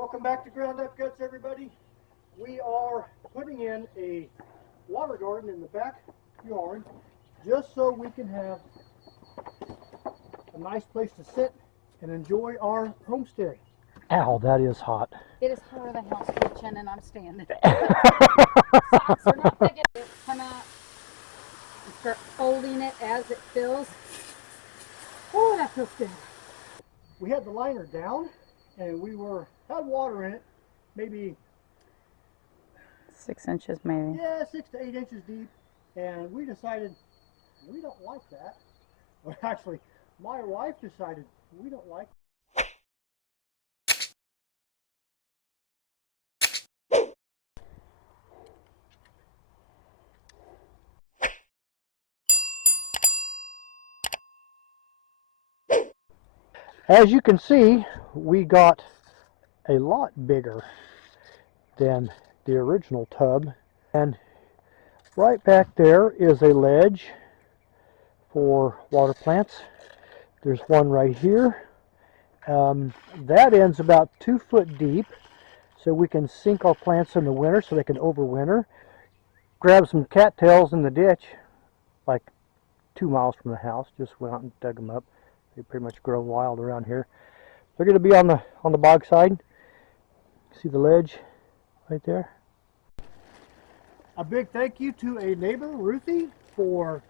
Welcome back to Ground Up Guts, everybody. We are putting in a water garden in the backyard just so we can have a nice place to sit and enjoy our homestead. Ow, that is hot. It is hotter than house kitchen, and I'm standing. Socks are not thick enough. Come out and start folding it as it fills. Oh, that feels good. We had the liner down, and we had water in it, maybe 6 inches, maybe. yeah, 6 to 8 inches deep, and we decided we don't like that. Well, actually, my wife decided we don't like it. As you can see, we got a lot bigger than the original tub, and right back there is a ledge for water plants. There's one right here. That end's about 2 foot deep, so we can sink our plants in the winter so they can overwinter. Grab some cattails in the ditch, like 2 miles from the house. Just went out and dug them up. They pretty much grow wild around here. They're going to be on the bog side. See the ledge right there? A big thank you to a neighbor, Ruthie, for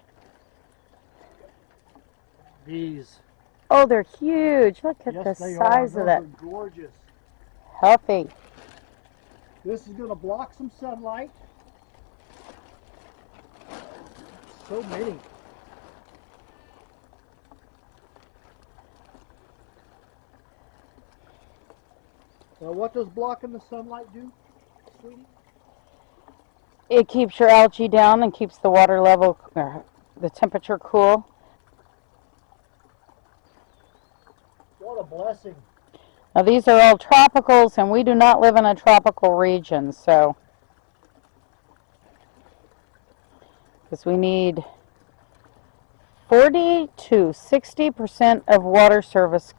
these. Oh, they're huge. Look at Yes, the they size are. of that. Those are gorgeous. Healthy. This is going to block some sunlight. So many. Now, what does blocking the sunlight do, sweetie? It keeps your algae down and keeps the water level, the temperature cool. What a blessing. Now these are all tropicals, and we do not live in a tropical region, so because we need 40 to 60% of water service.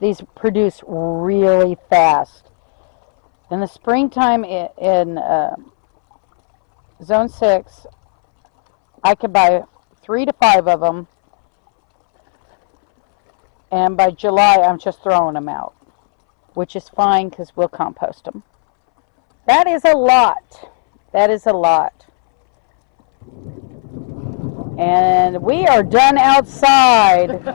These produce really fast. In the springtime in Zone 6, I could buy 3 to 5 of them, and by July I'm just throwing them out, which is fine because we'll compost them. That is a lot. That is a lot. And we are done outside.